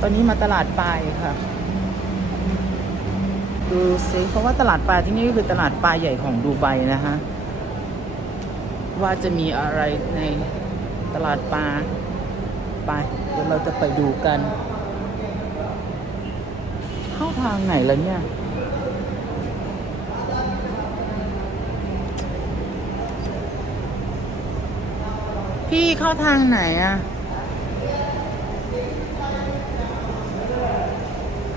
ตอนนี้มาตลาดปลายค่ะ ดูซิเพราะว่าตลาดปลาที่นี่ก็คือตลาดปลาใหญ่ของดูไบนะคะว่าจะมีอะไรในตลาดปลาไปเดี๋ยวเราจะไปดูกัน เข้าทางไหนแล้วเนี่ยพี่เข้าทางไหนอะ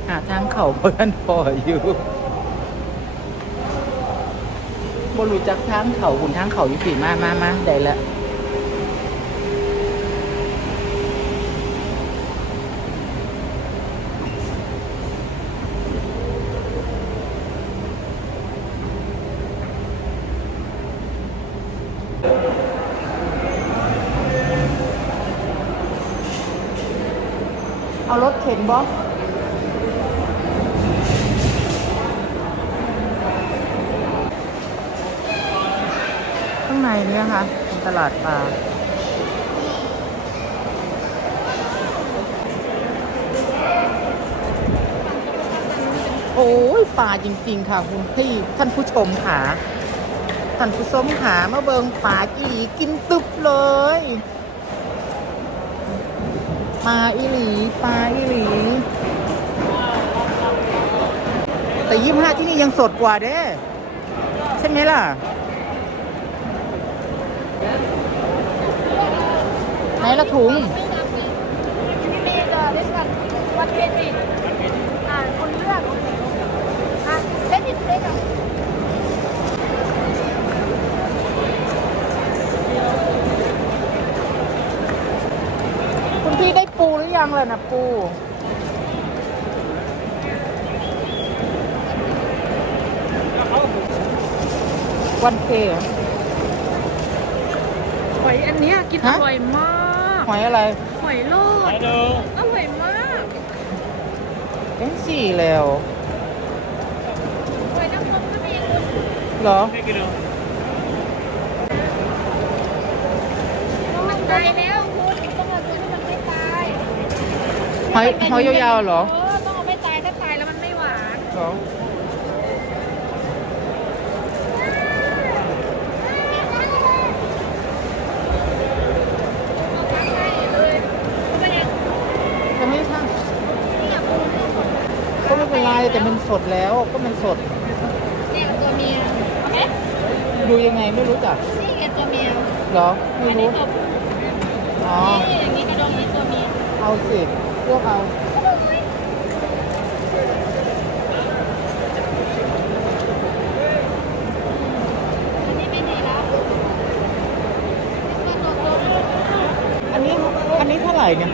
หา ทางเขาเพราะท่านพออยู่บรู้จักทางเขาคุณทางเขาอยู่ผีมามามาได้แล้วเอารถเข็นบอสข้างในนี้นะคะเป็นตลาดปลาโอ้ยปลาจริง ๆ ค่ะคุณพี่ท่านผู้ชมค่ะท่านผู้ชมค่ะมาเบิงปลาจีหลีกินตึบเลยปลาอีหลีปลาอีหลี แต่ยี่ห้าที่นี่ยังสดกว่าเด้ ใช่ไหมล่ะ ไหนละถุงมีเดอ this one one kg อ่าคุณเลือกอะเล็กนิดเล็กอะคุณพี่ได้ปูหรือยังเลยนะปู วันเคเหรอหอยอันเนี้ยกินอฮะ ร่อยมาก หอยอะไร หอยโลดอร่อยมากเป็นสี่แล้ว หอยนางรมก็มีเหรอ มันตายแล้วคุณต้องเอาตัวที่มันไม่ตายหอยหอยยาวๆเหรอ เออต้องเอาไม่ตายถ้าตายแล้วมันไม่หวาน เหรอ เอาทำให้เลยก็ยัง จะไม่ช่าง เนี่ยปูเนี่ยสด ก็ไม่เป็นไรแต่มันส ดแล้วก็มันสด เนี่ยตัวเมียโอเคดูยังไงไม่รู้จักนี่ไงตัวเมียเหรอไม่อันนี้รู้ตัวผู้อ๋อนี่อย่างนี้กระดองนี้ตัวเมียเอาสิเลือกเอาอันนี้ไม่ดีแล้วตัวตัวตัวอันนี้อันนี้เท่าไหร่เนี่ย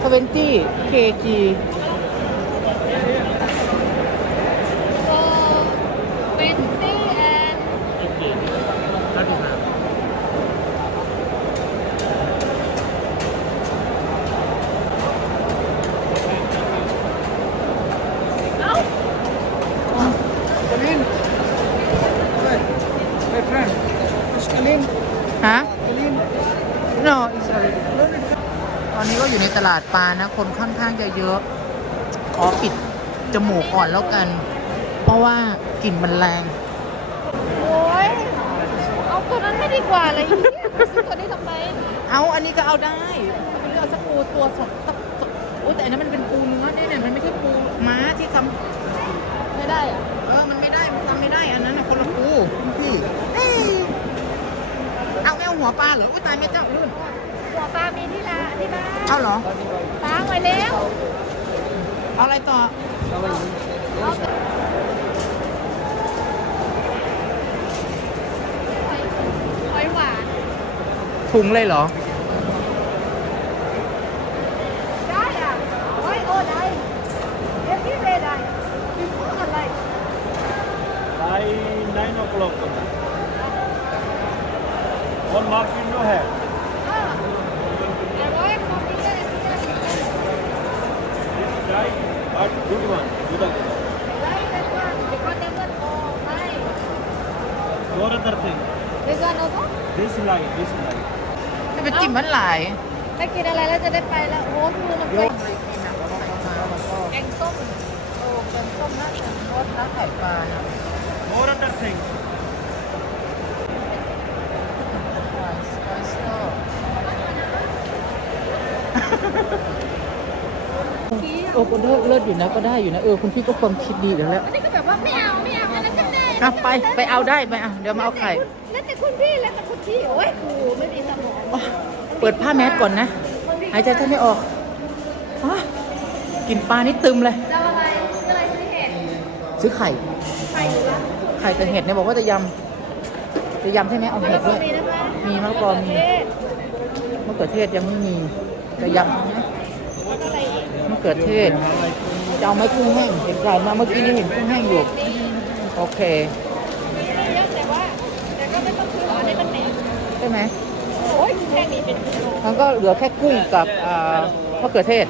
20 kg เป็นตี้แอน Kalin. Hey, my friend. It's Kalin. ฮะ Kalin. no it's already ตอนนี้ก็อยู่ในตลาดปลานะ คนค่อนข้างจะเยอะ ขอปิดจมูกก่อนแล้วกัน เพราะว่ากลิ่นมันแรง โอ้ยเอาตัวนั้นไม่ดีกว่าเลยซื้อตัวนี้ทำไมเอาอันนี้ก็เอาได้เอาไปเลือกสักปูตัวสดสักสักโอ้แต่อันนั้นมันเป็นปูเนื้อเนี่ยเนี่ยมันไม่ใช่ปูม้าที่ทำไม่ได้อะเออมันไม่ได้มันทำไม่ได้อันนั้นนะคนละปูคุณพี่เอ้ยเอาไม่เอาหัวปลาเหรออุ้ยตายแม่เจ้าลื่นหัวปลามีที่ร้าน ที่บ้านเอาเหรอ ล้างไว้แล้วเอาอะไรต่อ เอาแต่หอยหวาน ถุงเลยเหรอ ได้อะโอ้ยโอ้ได้เดี๋ยวพี่เลยได้พี่พูดอะไร By 9 o'clock. One market no hai. แต่ว่าของพี่ได้พี่ได้พี่ได้ This chai, but good one. Good one. ได้แต่ว่าเดี๋ยวก็จะเลือดออกไม่ No other thing. This one also This line, this line. จะไปจิ้มมันหลายไปกินอะไรแล้วจะได้ไปแล้วโอ้คือมันไปงส้มโอ้แกงส้มน่าจะรสน้ำไข่ปลานะ More other thing. โอ้ก็เลิศเลิศอยู่นะก็ได้อยู่นะเออคุณพี่ก็ความคิดดีอยู่แล้วอันนี้ก็แบบว่าไม่เอาไม่เอาอันนั้นก็ได้อะไปไปเอาได้ไปอะเดี๋ยวมาเอาไข่แล้วแต่คุณพี่แล้วแต่คุณพี่โอ้ยโอ้ไม่มีสมองอ๋อเปิดผ้าแมสก่อนนะหายใจแทบไม่ออกอ๋อกินปลานี่ตึมเลยจะเอาอะไรจะอะไรซื้อเห็ดซื้อไข่ไข่หรือว่าไข่กับเห็ดเนี่ยบอกว่าจะยำจะยำใช่ไหมเอามะเห็ละดกอด้วยมีนะคะมีมะละกอมีเทศมะเขือเทศยังไม่มีจะยำใช่ เขือเทศจะเอาไหมกุ้งแห้งเห็นไก่มาเมื่อกี้นี้เห็นกุ้งแห้งอยู่ โอเคมีไม่เยอะแต่ว่าแต่ก็ไม่ต้องซื้อหรอกอันนี้มันแหนมใช่ไหมโอ้ยแค่นี้เป็นกิโลมันก็เหลือแค่กุ้งกับอ่ามะเขือเทศ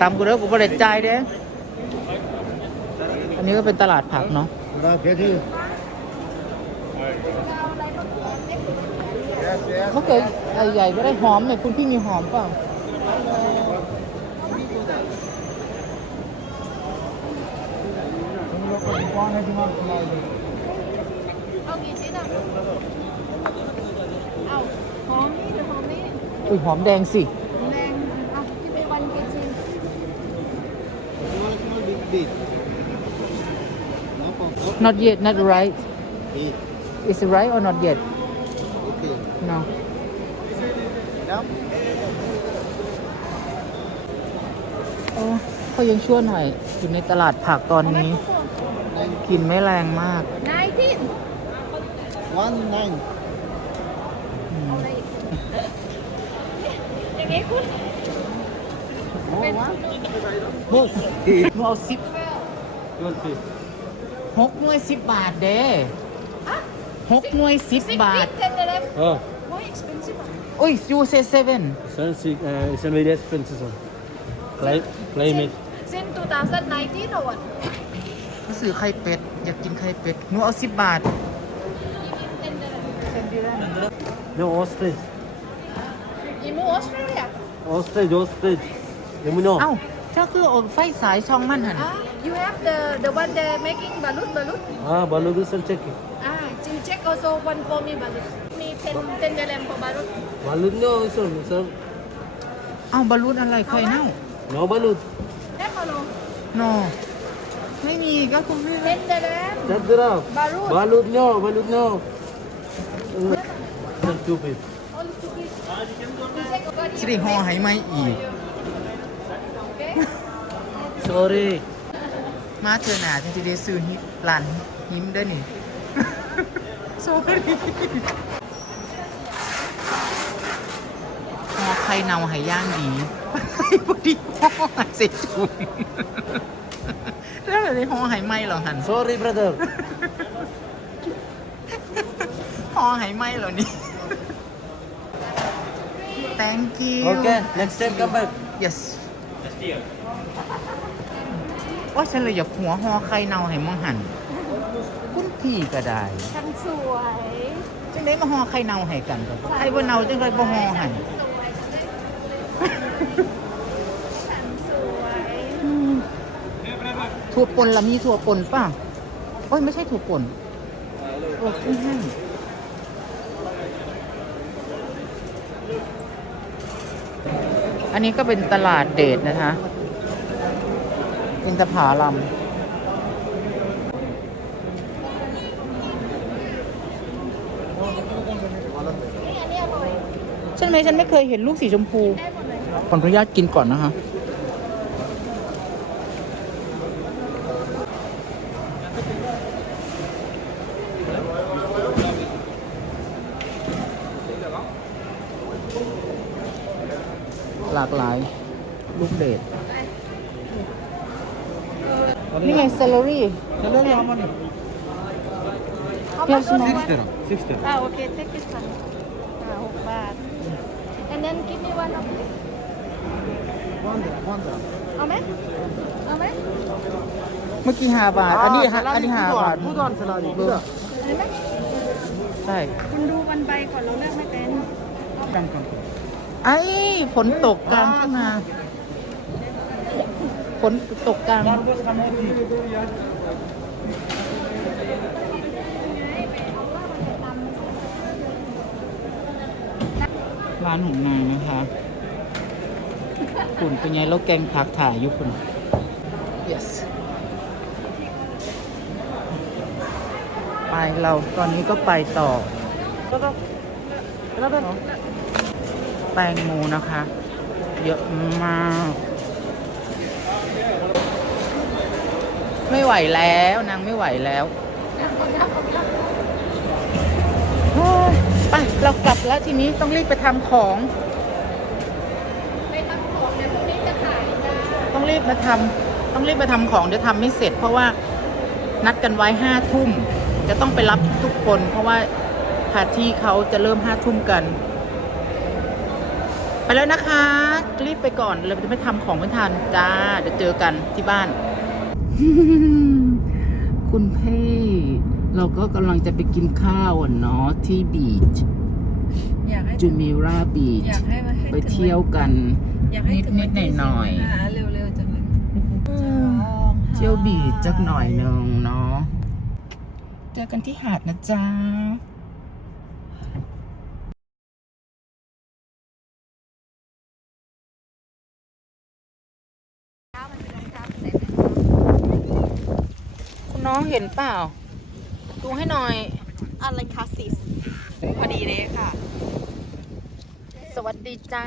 ตามกูเด้อกูบริจายเด้อันนี้ก็เป็นตลาดผักเนาะ Bra, Betty. Yes, yes. มะเขือใหญ่ๆก็ได้หอมเนี่ยคุณพี่มีหอมเปล่าเอากี่ชิ้นอะเอาหอมนี่หรือหอมนี่อุ้ยหอมแดงสิ แดงเอาที่ไปวันกี่ชิ้น Small, small, big, big. No problem. not yet not right Big. is it right or not yet Okay. no Enough? โอ้เขายังชั่วหน่อย อยู่ในตลาดผักตอนนี้ กลินไม่แรงมากนายที่ One nine. อืมอะไรอีกอย่างนี้คุณ More one? หกหนูเอาสิบ Twelve piece. หกหน่วยสิบบาทเด้อะหกหน่วยสิบสิบบาทเทนเดเลม Oh, more expensive อะโอ้ ย you say seven sunset, uh, it's a very expensive one. Cli- climate. since 2019 or what ก็ซื้อไข่เป็ด อยากกินไข่เป็ดหนูเอาสิบบาท No, ostrich. Imu Australia Ostrich, ostrich. Let me know. เอ้าเจ้าคือเอาไฟสายช่องมันหัน ah you have the the one they making balut balut Ah, Balugu sir check it. ah you check also one for me balut มี10 10 dirham for balut Balut no, sir. sir. เอ้าบอลลูนอะไรไข่เน่า No balut. have or no โนไม่มีก็คุณพี่10 dirham That's the rough. Balut. Balut no, balut no. Uh, sir, two piece. only two piece you check over สิได้ห่อให้ไหมอีก okay Sorry. มาเจอหนาฉันจะได้ซื้อฮิร้านหิมได้อนี่ sorry ห่อไข่เน่าให้ย่างดีพอดีห่อให้เสร็จจุยแล้วอะไรห่อให้ไหมเหรอหัน Sorry, brother. ห่อให้ไหมเหรอนี่ thank you Okay, next time come back. yes ว่าฉันเลยอยากหัวห่อไข่เน่าให้มองหันคุณพี่ก็ได้ฉันสวยจังได้มาห่อไข่เน่าให้กันก็ไข่บ่เน่าจังเลยบ่ห่อหันสวย ฉันสวยถั่วป่นละมีถั่วป่นป่ะโอ้ยไม่ใช่ถั่วป่นโอ้กุ้งแห้งอันนี้ก็เป็นตลาดเดทนะคะเป็นตะผาลำนี่อันนี้อร่อยใช่ไหมฉันไม่เคยเห็นลูกสีชมพู ได้ ออนุญาตกินก่อนนะคะหลากหลายลูกเดทนี่ไงเซลล์รี่ Salary how many? How Yes, much ma'am. one? dirham. Six dirham. Ah, okay, take this one. Ah, หกบาท and then give me one of this One dirham. One dirham. เอาไหมเอาไหมเมื่อกี้ห้าบาท อันนี้ห้าอันนี้ห้าบาท Good one, salary. เบอ Good ร์ one. เห็นไหมใช่คุณดูวันใบก่อนเราเลือกไม่เป็นไอ้ฝนตกกลางทุ่งนาฝนตกกลางร้านของนายนะคะ คุณเป็นไงแล้วแกงผักถ่ายอยู่คุณ yes ไปเราตอนนี้ก็ไปต่อ แตงโมนะคะ เยอะมาก ไม่ไหวแล้วนางไม่ไหวแล้วไปเรากลับแล้วทีนี้ต้องรีบไปทำของ ไปทำของเนี่ยพรุ่งนี้จะขายจ้า ต้องรีบมาทำต้องรีบมาทำของเดี๋ยวทำไม่เสร็จ เพราะว่านัดกันไว้ห้าทุ่มจะต้องไปรับทุกคน เพราะว่าพาร์ตี้เขาจะเริ่มห้าทุ่มกัน ไปแล้วนะคะ รีบไปก่อนเลยจะไม่ทำของไม่ทันจ้าเดี๋ยวเจอกันที่บ้าน คุณพี่เราก็กำลังจะไปกินข้าวอะเนาะที่บีชอยากให้จูมิราบีชอยากให้มาให้ไปเที่ยวกันอยากให้ถึงนิดๆหน่อยๆาเร็วๆจังเลยเที่ยว บีชจักหน่อยหนึ่งเนาะ เจอกันที่หาดนะจ๊ะคุณน้องเห็นเปล่า ดูให้หน่อย อะไรคะซิสพอดีเลยค่ะ สวัสดีจ้า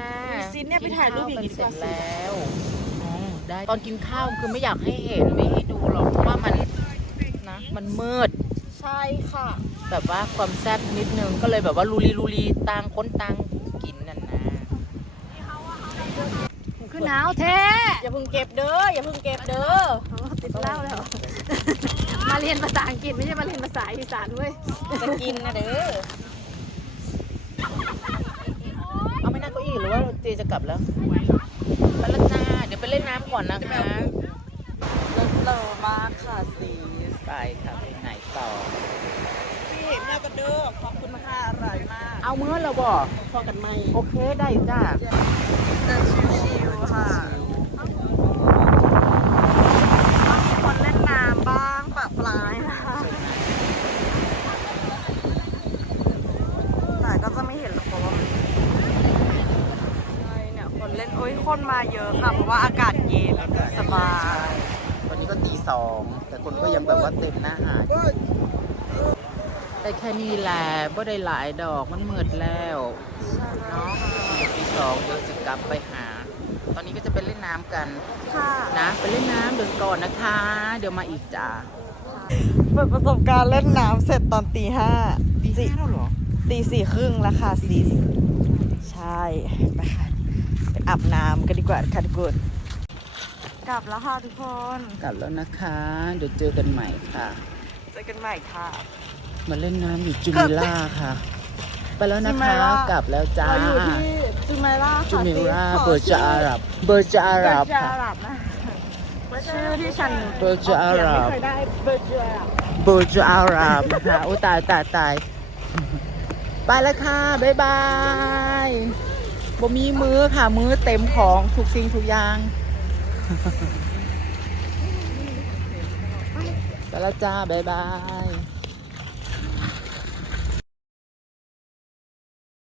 ซินเนี่ยไปถ่ายรูปอย่างนี้กินข้วกันเสร็จดีกว่าแล้วอ๋อ ได้ ตอนกินข้าวคือไม่อยากให้เห็นไม่ให้ดูหรอกเพราะว่ามันนะมันมืด ใช่ค่ะ แบบว่าความแซ่บนิดนึงก็เลยแบบว่าลูรีลูรีต่างคนต่างกินนั่นนะคือหนาวแท้อย่าเพิ่งเก็บเด้ออย่าเพิ่งเก็บเด้อติดเหล้าแล้วมาเรียนภาษาอังกฤษไม่ใช่มาเรียนภาษาอีสานเว้ยจะกินนะเด้อเอาไม่นั่งเก้าอี้หรือว่าเจจะกลับแล้วไปแล้วจ้า เดี๋ยวไปเล่นน้ำก่อนนะคะเลิศเลอมากค่ะสีไปค่ะไปไหนต่อ พี่แม่ก็เด้อขอบคุณมากค่ะอร่อยมาก เอาเมื่อเราบอกพอกันไหมโอเคได้จ้าจะชิวๆค่ะมีคนเล่นน้ำบ้างปะปลายนะคะแต่ก็จะไม่เห็นหรอกเพราะว่ามันใช่เนี่ยคนเล่นโอ้ย คนมาเยอะค่ะ เพราะว่าอากาศเย็นสบาย ตอนนี้ก็ตีสองแต่คนก็ยังแบบว่าเต็มหน้าหาดได้แค่นี้แหละบ่ได้หลายดอกมันมืดแล้วเนาะเดี๋ยวตีสองเดี๋ยวจะกลับไปหา ตอนนี้ก็จะไปเล่นน้ำกันค่ะนะไปเล่นน้ำเดี๋ยวก่อนนะคะ เดี๋ยวมาอีกจ้าเปิดประสบการณ์เล่นน้ำเสร็จตอนตีห้าตีห้าแล้วเหรอตีสี่ครึ่งแล้วค่ะซิสใช่ไปค่ะไป อาบน้ำกันดีกว่าค่ะทุกคนกลับแล้วค่ะทุกคน กลับแล้วนะคะ เดี๋ยวเจอกันใหม่ค่ะเจอกันใหม่ค่ะมาเล่นน้ำอยู่จูมิล่าค่ะ ไปแล้วนะจูมิคะล่ากลับแล้วจ้าเราอยู่ที่จูเมล่าจูค่ะมิซิสล่าขอเบอร์จาอาหรับเบอร์จาอาหรับเบอร์จาค่ะอาหรับนะชื่อที่ฉันเบอร์จาอาหรับออกเสียงไม่เคยได้เบอร์จาอาหรับเบอร์จาอาหรับนะคะโอ้ตายตายตายไปแล้วค่ะบ๊ายบาย บ่มีมือค่ะ มือเต็มของทุกสิ่งทุกอย่างไปแล้วจ้า บ๊ายบาย